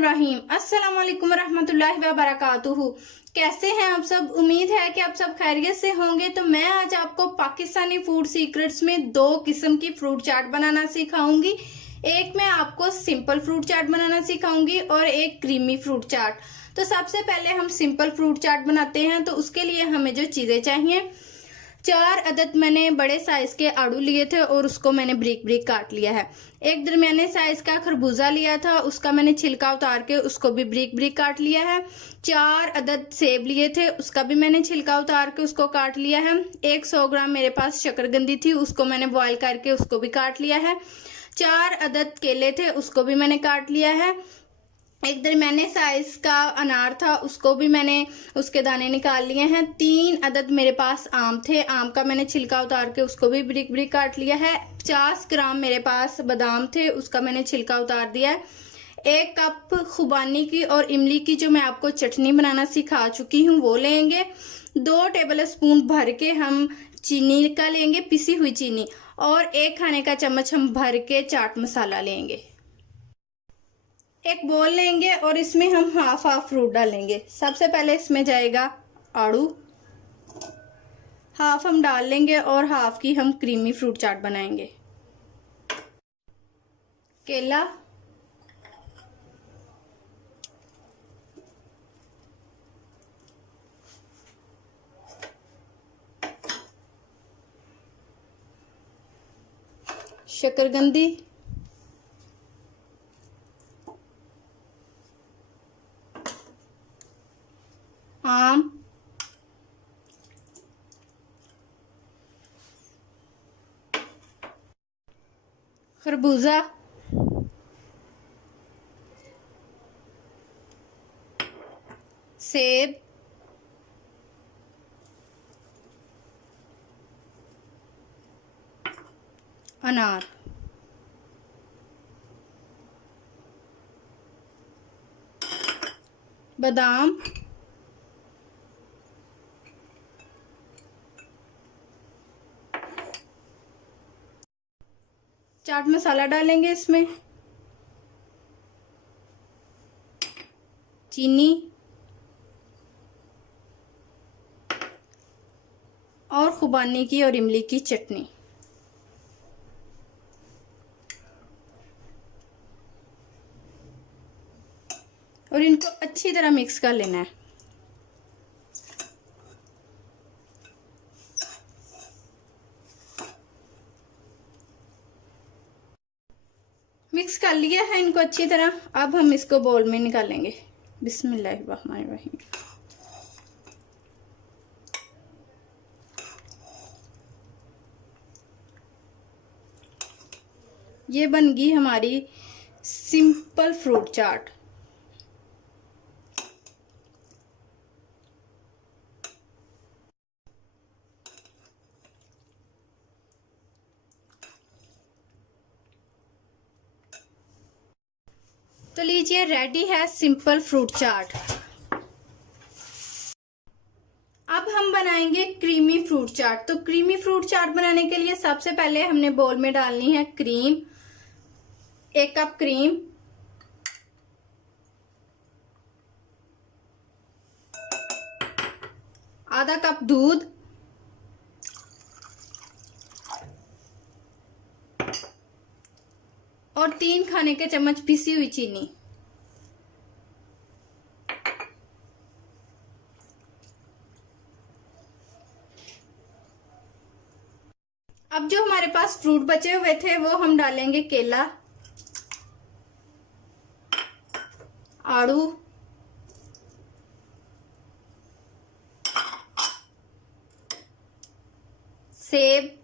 बिस्मिल्लाहिर्रहमानिर्रहीम। अस्सलाम वालेकुम रहमतुल्लाहि व बरकातुहू। कैसे हैं आप सब? उम्मीद है कि आप सब खैरियत से होंगे। तो मैं आज आपको पाकिस्तानी फूड सीक्रेट्स में दो किस्म की फ्रूट चाट बनाना सिखाऊंगी। एक मैं आपको सिंपल फ्रूट चाट बनाना सिखाऊंगी और एक क्रीमी फ्रूट चाट। तो सबसे पहले हम सिंपल फ्रूट चाट बनाते हैं। तो उसके लिए हमें जो चीजें चाहिए, 4 अदद मैंने बड़े साइज के आड़ू लिए थे और उसको मैंने ब्रिक ब्रिक काट लिया है। एक दरमियाने साइज का खरबूजा लिया था, उसका मैंने छिलका उतार के उसको भी ब्रिक ब्रिक काट लिया है। 4 अदद सेब लिए थे, उसका भी मैंने छिलका उतार के उसको काट लिया है। 100 ग्राम मेरे पास शकरकंदी थी, उसको मैंने बॉईल करके उसको भी काट लिया है। 4 अदद केले थे, उसको भी मैंने काट लिया है। एक दरमियाने साइज का अनार था, उसको भी मैंने उसके दाने निकाल लिए हैं। 3 अदद मेरे पास आम थे, आम का मैंने छिलका उतार के उसको भी ब्रिक ब्रिक काट लिया है। 50 ग्राम मेरे पास बादाम थे, उसका मैंने छिलका उतार दिया है। 1 कप खुबानी की और इमली की जो मैं आपको चटनी बनाना सिखा चुकी हूँ वो लेंगे। 2 टेबल स्पून भर के हम चीनी का लेंगे, पिसी हुई चीनी, और 1 खाने का चम्मच हम भर के चाट मसाला लेंगे। एक बोल लेंगे और इसमें हम हाफ हाफ फ्रूट डालेंगे। सबसे पहले इसमें जाएगा आड़ू, हाफ हम डाल लेंगे और हाफ की हम क्रीमी फ्रूट चाट बनाएंगे। केला, शकरकंदी, आम, खरबूजा, सेब, अनार, बादाम, चाट मसाला डालेंगे इसमें, चीनी और खुबानी की और इमली की चटनी। और इनको अच्छी तरह मिक्स कर लेना है। मिक्स कर लिया है इनको अच्छी तरह। अब हम इसको बाउल में निकालेंगे। बिस्मिल्लाहिर्रहमानिर्रहीम। ये बन गई हमारी सिंपल फ्रूट चाट। तो लीजिए, रेडी है सिंपल फ्रूट चाट। अब हम बनाएंगे क्रीमी फ्रूट चाट। तो क्रीमी फ्रूट चाट बनाने के लिए सबसे पहले हमने बाउल में डालनी है क्रीम। 1 कप क्रीम, आधा कप दूध, और 3 खाने के चम्मच पिसी हुई चीनी। अब जो हमारे पास फ्रूट बचे हुए थे वो हम डालेंगे। केला, आड़ू, सेब,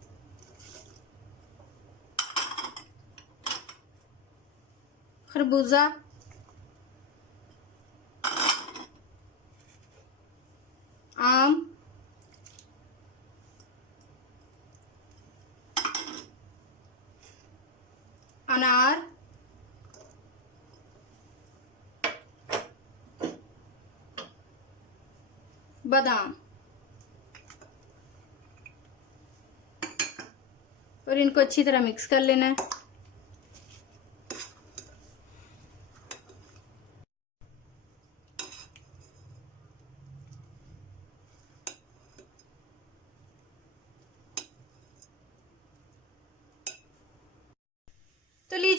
खरबूजा, आम, अनार, बादाम, और इनको अच्छी तरह मिक्स कर लेना है।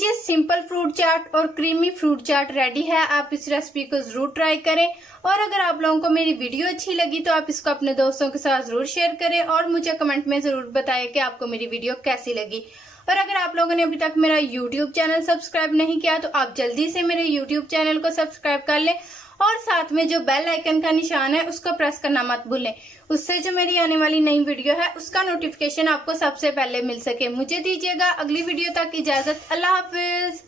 लीजिए, सिंपल फ्रूट चाट और क्रीमी फ्रूट चाट रेडी है। आप इस रेसिपी को जरूर ट्राई करें और अगर आप लोगों को मेरी वीडियो अच्छी लगी तो आप इसको अपने दोस्तों के साथ जरूर शेयर करें और मुझे कमेंट में जरूर बताएं कि आपको मेरी वीडियो कैसी लगी। और अगर आप लोगों ने अभी तक मेरा YouTube चैनल सब्सक्राइब नहीं किया तो आप जल्दी से मेरे YouTube चैनल को सब्सक्राइब कर लें और साथ में जो बेल आइकन का निशान है उसको प्रेस करना मत भूलें। उससे जो मेरी आने वाली नई वीडियो है उसका नोटिफिकेशन आपको सबसे पहले मिल सके। मुझे दीजिएगा अगली वीडियो तक इजाजत। अल्लाह हाफिज।